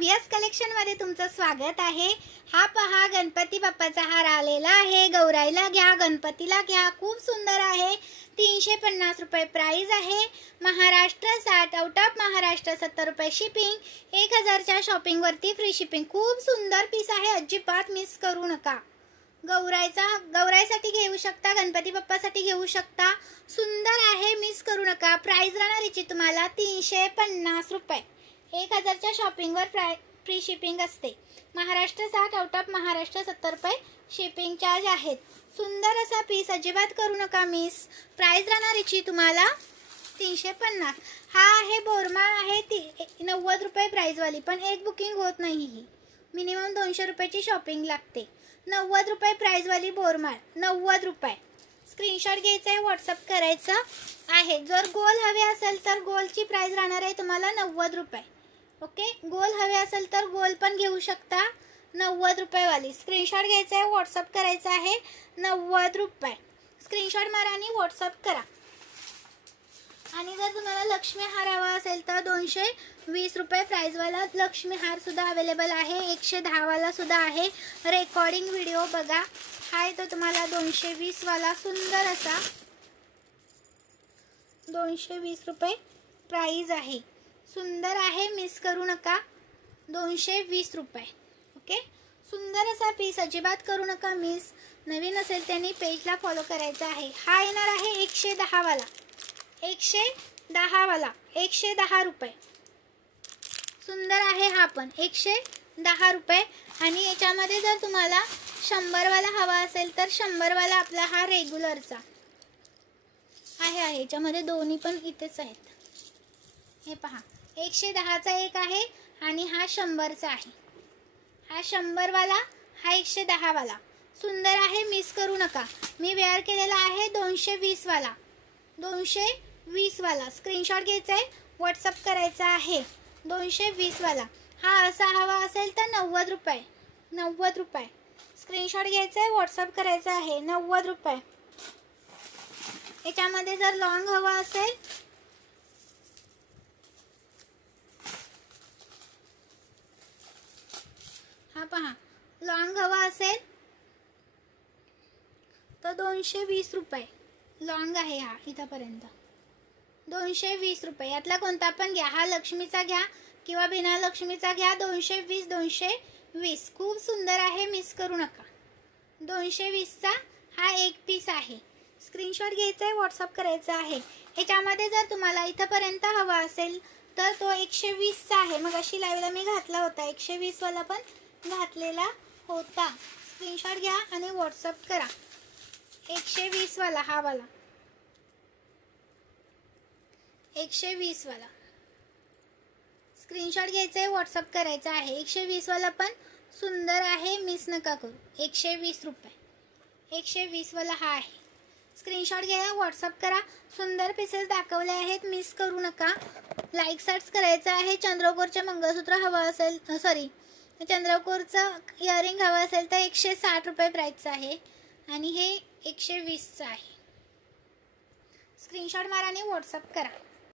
हव्यास collection मध्ये तुमचं स्वागत आहे। हा पहा गणपती बाप्पाचा हार आलेला आहे। गौराईला घ्या, गणपतीला घ्या, खूप सुंदर आहे। 350 रुपये प्राइस आहे। महाराष्ट्र 60, आउट ऑफ महाराष्ट्र 70 रुपये शिपिंग। 1000च्या शॉपिंग वरती फ्री शिपिंग। खूप सुंदर पीस आहे, अजिबात मिस करू नका। गौराईसाठी घेऊ शकता, गणपती बाप्पासाठी घेऊ शकता। सुंदर आहे, मिस करू नका। प्राइस राहणार याची तुम्हाला 350 रुपये। 1000च्या शॉपिंगवर फ्री शिपिंग असते। महाराष्ट्र 60, आउट ऑफ महाराष्ट्र 70 रुपये शिपिंग चार्ज आहेत। सुंदर असा पीस, अजिबात करू नका मिस। प्राइस राहणार याची तुम्हाला 350। हा आहे बोरमाळ आहे, 90 रुपये प्राइस वाली, पण एक बुकिंग होत नाही। ही मिनिमम 200 रुपयाची शॉपिंग लागते। 90 रुपये प्राइस वाली बोरमाळ, 90 रुपये। स्क्रीनशॉट घ्यायचा आहे, व्हॉट्सअप करायचा आहे। जर गोल हवे असेल तर गोलची प्राइस राहणार आहे तुम्हाला 90 रुपये। ओके, गोल हवे असेल तर गोल पण घेऊ शकता, 90 रुपये वाली। स्क्रीनशॉट घ्यायचा आहे, व्हॉट्सअप करायचा आहे, 90 रुपये। स्क्रीनशॉट मारा आणि व्हॉट्सअप करा। आणि जर तुम्हाला लक्ष्मी हार हवा असेल तर 220 रुपये प्राइस वाला लक्ष्मी हार सुद्धा अवेलेबल आहे। 110 वाला सुद्धा आहे। रेकॉर्डिंग व्हिडिओ बघा। हाय तो तुम्हाला 220 वाला सुंदर असा 220 रुपये प्राइस आहे। सुंदर आहे, मिस करू नका। 220 रुपये। ओके, सुंदर असा पीस, अजिबात करू नका मिस। नवीन असेल त्यांनी पेजला फॉलो करायचं आहे। हा येणार आहे 110 वाला, 110 वाला, 110 रुपये। सुंदर आहे हा पण 110 रुपये। आणि याच्यामध्ये जर तुम्हाला 100 वाला हवा असेल तर 100 वाला आपला हा रेग्युलरचा आहे। याच्यामध्ये दोन्ही पण इथेच आहेत, हे पहा। 110चा एक आहे आणि हा 100चा आहे। हा 100 वाला, हा 110 वाला। सुंदर आहे, मिस करू नका। मी वेअर केलेला आहे 220 वाला, 220 वाला। स्क्रीनशॉट घ्यायचा आहे, व्हॉट्सअप करायचा आहे, 220 वाला। हा असा हवा असेल तर 90 रुपये, 90 रुपये। स्क्रीनशॉट घ्यायचा आहे, व्हॉट्सअप करायचा आहे, 90 रुपये। याच्यामध्ये जर लॉंग हवा असेल हा पहा, लॉंग हवा असेल तर 220 रुपये लॉंग आहे। हा इथपर्यंत 220 रुपये। यातला कोणता पण घ्या, हा लक्ष्मीचा घ्या किंवा बिना लक्ष्मीचा घ्या। 220, 220। खूप सुंदर आहे, मिस करू नका। 220चा हा एक पीस आहे। स्क्रीनशॉट घ्यायचा आहे, व्हॉट्सअप करायचा आहे। याच्यामध्ये जर तुम्हाला इथपर्यंत हवा असेल तर तो 120चा आहे। मग अशी लाईव्हला मी घातला होता, 120 वाला पण घातलेला होता। स्क्रीनशॉट घ्या आणि व्हॉट्सअप करा। 120 वाला, हा वाला 120 वाला। स्क्रीनशॉट घ्यायचा आहे, व्हॉट्सअप करायचा आहे। 120 वाला पण सुंदर आहे, मिस नका करू। 120 रुपये, 120 वाला हा आहे। स्क्रीनशॉट घ्या, व्हॉट्सअप करा। सुंदर पीसेस दाखवले आहेत, मिस करू नका। लाईक सर्च करायचं आहे। चंद्रकोरचे मंगळसूत्र हवं असेल, सॉरी चंद्रकोरचं इयरिंग हवं असेल तर 160 रुपये प्राइसचं आहे आणि हे 120चं आहे। स्क्रीनशॉट मारा आणि व्हॉट्सअप करा।